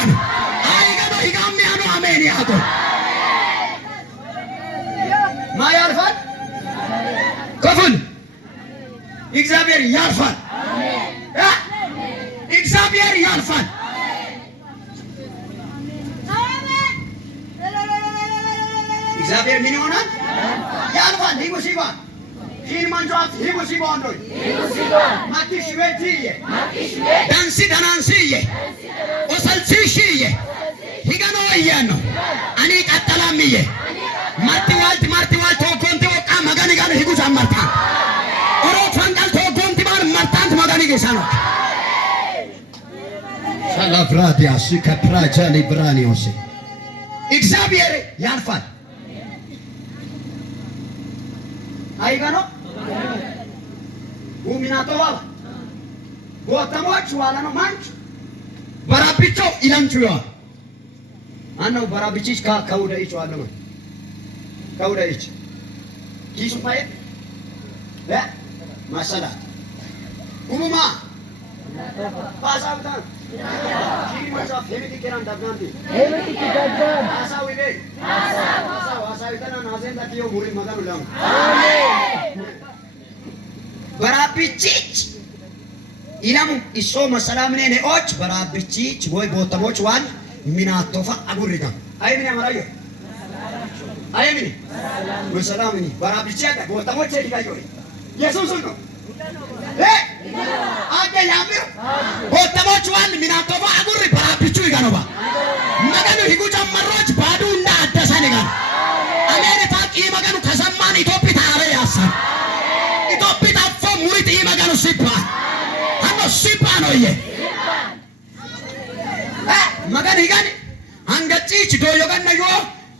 ይጋኑ አይጋኑ ይጋሚያኑ አሜን ያቆ ማያልፋል ከፉል እግዚአብሔር ያልፋል። እግዚአብሔር ያልፋል። እግዚአብሔር ምን ይሆናል? ያልፋል። ይሙሲባ ሂልማንጆት ይሙሲባ አንዶይ ማኪሽቤቲዬ ዳንሲ ዳናንሲዬ ኦሰልሲሺዬ ሂጋኖዬ ነው አኔ ቀጠላምዬ ማርቲዋልት ኮንቴ ወቃ መጋኒ ጋር ሂጉሳ ማርታ ኦሮ ፈንቃል ኮንቴ ባር ማርታንት መጋኒ ገሳኖ ሰላፍራዲያ ሲከፕራጃሊ ብራኒዮስ እግዚአብሔር ያልፋል። አይጋኖ ሁሚናቶዋ ቦታሞች ዋላ ነው ማንች በራቢቾ ኢላንቹዋ አናው በራቢቺስ ካውዳይቾ አለማ ካውዳይች ኪሱ ማየት ማሰላ ሁሙማ ባሳውታ ሺኒ ማሳፍ ሄሚቲ ከራን ዳብናንዲ ሄሚቲ ከዳብ አሳዊቤ አሳዊተና ናዘንዳ ኪዮ ሙሪ ማጋኑ ላም አሜን በራቢቺች ኢላሙ ኢሶ መሰላምኔ ነኦች በራቢቺች ወይ ቦታሞች ዋን ሚናቶፋ አጉሪጋ አይሚና ማራዮ አይሚኒ መሰላምኒ በራቢቺ አጋ ቦታሞች ሄዲጋዮ ኢየሱስ ነው አገ ያምሩ ቦታሞች ዋን ሚናቶፋ አጉሪ በራቢቹ ይጋኖባ መገኑ ሂጉ ጀመሮች ባዱ እና አደሰን ይጋን አሜሪካ ቂ መገኑ ከሰማን ኢትዮጵያ ታረ ያሳን ኢትዮጵያ ታፎ ሙሪት ኢ መገኑ ሲባ አኖ ሲባ ነው ይሄ መገን ይጋን አንገጪች ዶዮገነዮ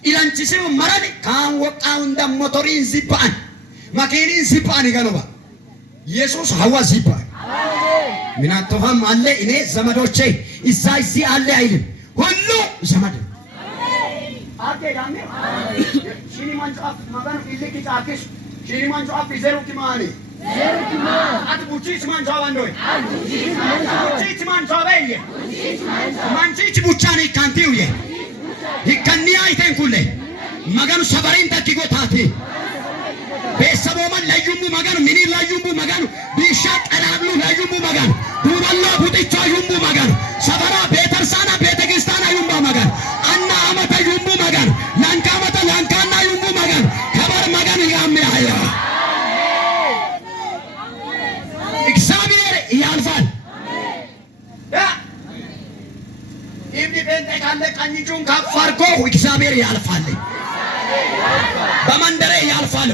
ኢላንቺሲው መረን ካን ወቃው እንደ ሞቶሪን ሲባን ማኪኒን ሲባን ይጋኖባ ኢየሱስ ሐዋ ሲባን ሚናቶፋም አለ እኔ ዘመዶቼ እዛ እዚህ አለ አይልም ሁሉ ዘመድ አኬ ዳሜ ሺኒ ማንጫፍ ማጋን ኢልኪ ጫክሽ ሺኒ ማንጫፍ ይዘሩ ኪማኒ ዘሩ ኪማኒ አትቡቺስ ማንጫው አንዶይ አትቡቺስ ማንጫው በየ ማንቺች ቡቻኒ ካንቲውዬ ይከኒ አይተን ኩለ ማጋኑ ሰበሪን ተኪጎ ታቲ ቤተሰቦማን ለዩሙ መጋኑ ሚኒ ለዩሙ መጋኑ ቢሻ ቀላብሉ ለዩሙ መጋኑ ዱራላ ቡጢቻ ዩሙ መጋኑ ሰበራ ቤተርሳና ቤተክርስቲያና ዩሙ መጋኑ አና አመተ ዩሙ መጋኑ ላንካ አመተ ላንካና ዩሙ መጋኑ ከበር መጋኑ ያምያያ እግዚአብሔር ያልፋል። ኢብዲ ቤንቴ ካለ ቀኝጁን ካፋርጎ እግዚአብሔር ያልፋል። በመንደሬ ያልፋል።